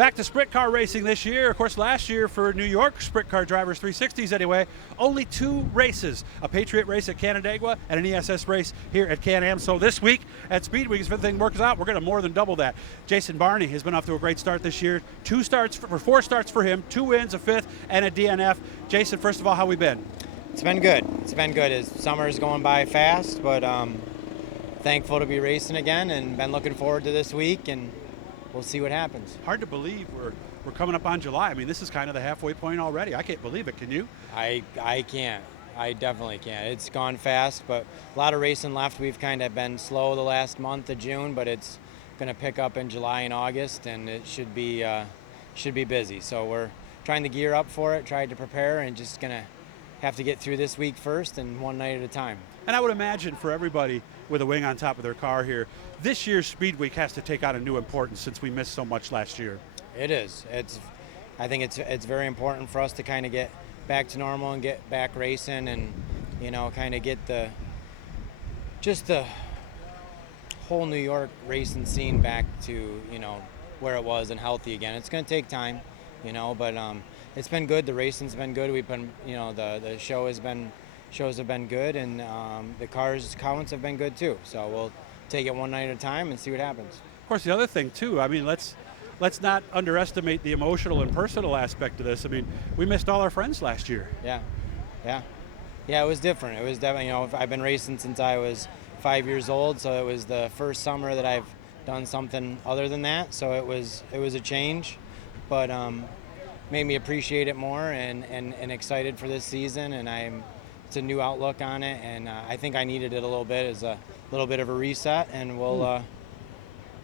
Back to sprint car racing this year. Of course, last year for New York sprint car drivers, 360s anyway, only 2 races, a Patriot race at Canandaigua and an ESS race here at Can-Am. So this week at Speedweek, if everything works out, we're going to more than double that. Jason Barney has been off to a great start this year. 4 starts for him, 2 wins, a 5th, and a DNF. Jason, first of all, how we been? It's been good. It's been good. Summer's going by fast, but thankful to be racing again and been looking forward to this week, and we'll see what happens. Hard to believe we're coming up on July. I mean, this is kind of the halfway point already. I can't believe it. Can you? I can't. I definitely can't. It's gone fast, but a lot of racing left. We've kind of been slow the last month of June, but it's going to pick up in July and August, and it should be busy. So we're trying to gear up for it, trying to prepare, and just going to have to get through this week first and one night at a time. And I would imagine for everybody with a wing on top of their car here, this year's Speed Week has to take on a new importance since we missed so much last year. It is. I think it's very important for us to kind of get back to normal and get back racing, and kind of get the whole New York racing scene back to where it was and healthy again. It's going to take time, but it's been good. The racing's been good. We've been the shows have been good, and the cars counts have been good too. So we'll take it one night at a time and see what happens. Of course, the other thing too, I mean, let's not underestimate the emotional and personal aspect of this. I mean, we missed all our friends last year. Yeah, it was different. It was definitely, I've been racing since I was 5 years old, so it was the first summer that I've done something other than that. So it was a change, but made me appreciate it more and excited for this season. And it's a new outlook on it, and I think I needed it a little bit as a little bit of a reset, and we'll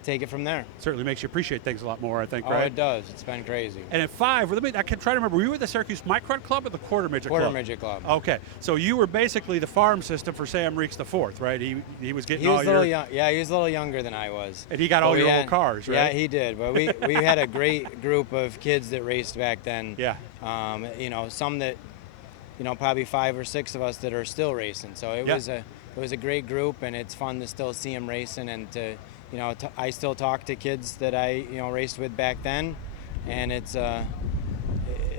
take it from there. Certainly makes you appreciate things a lot more, I think, oh, right? It does. It's been crazy. And at 5, I can try to remember, were you at the Syracuse Micron Club or the Quarter Midget Club? Quarter Midget Club. Okay, so you were basically the farm system for Sam Reeks IV, right? He was getting all your... Yeah, he was a little younger than I was. And he got all your old cars, right? Yeah, he did. But we had a great group of kids that raced back then. Yeah. Some that, probably 5 or 6 of us that are still racing. So it was a great group, and it's fun to still see them racing, and to I still talk to kids that I raced with back then, and it's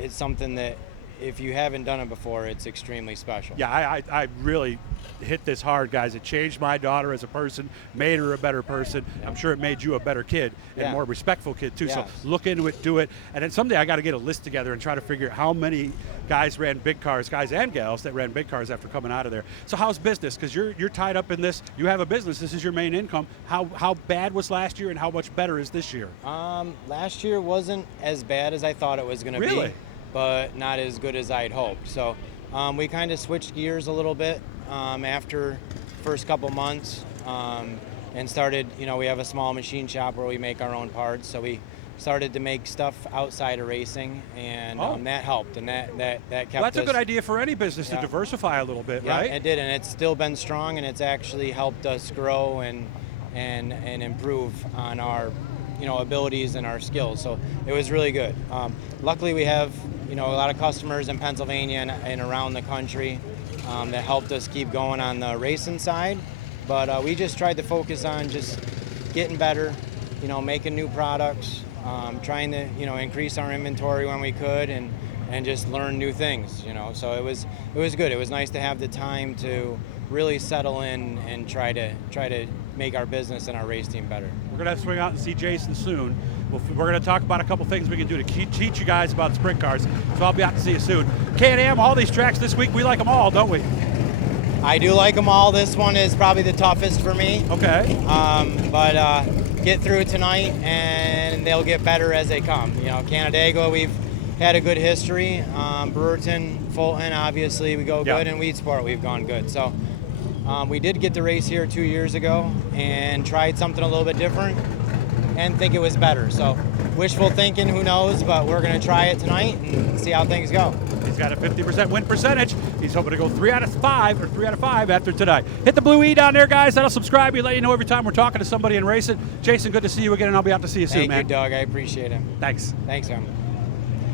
something that if you haven't done it before, it's extremely special. Yeah, I really hit this hard, guys. It changed my daughter as a person, made her a better person. Yeah. I'm sure it made you a better kid and more respectful kid too. Yeah. So look into it, do it, and then someday I got to get a list together and try to figure out how many guys ran big cars, guys and gals that ran big cars after coming out of there. So how's business? Because you're tied up in this. You have a business. This is your main income. How bad was last year, and how much better is this year? Last year wasn't as bad as I thought it was going to be. Really? But not as good as I'd hoped. So we kind of switched gears a little bit after first couple months, and started, we have a small machine shop where we make our own parts. So we started to make stuff outside of racing, and that helped, and that kept us. That's a good idea for any business to diversify a little bit, right? Yeah, it did, and it's still been strong, and it's actually helped us grow and improve on our abilities and our skills. So it was really good. Luckily, we have a lot of customers in Pennsylvania and around the country that helped us keep going on the racing side. But we just tried to focus on just getting better, making new products, trying to increase our inventory when we could, and just learn new things. So it was good. It was nice to have the time to really settle in and try to make our business and our race team better. We're gonna have to swing out and see Jason soon. We're gonna talk about a couple things we can do to teach you guys about sprint cars. So I'll be out to see you soon. Can-Am, all these tracks this week, we like them all, don't we? I do like them all. This one is probably the toughest for me. Okay. But get through it tonight, and they'll get better as they come. Canandaigua, we've had a good history. Brewerton, Fulton, obviously we go good, and Weedsport we've gone good. So we did get the race here 2 years ago and tried something a little bit different and think it was better. So wishful thinking, who knows, but we're going to try it tonight and see how things go. He's got a 50% win percentage. He's hoping to go 3 out of 5 after tonight. Hit the blue E down there, guys. That'll subscribe you, let you know every time we're talking to somebody in racing. Jason, good to see you again, and I'll be out to see you soon, man. Thank you, Doug. I appreciate it. Thanks. Thanks, man.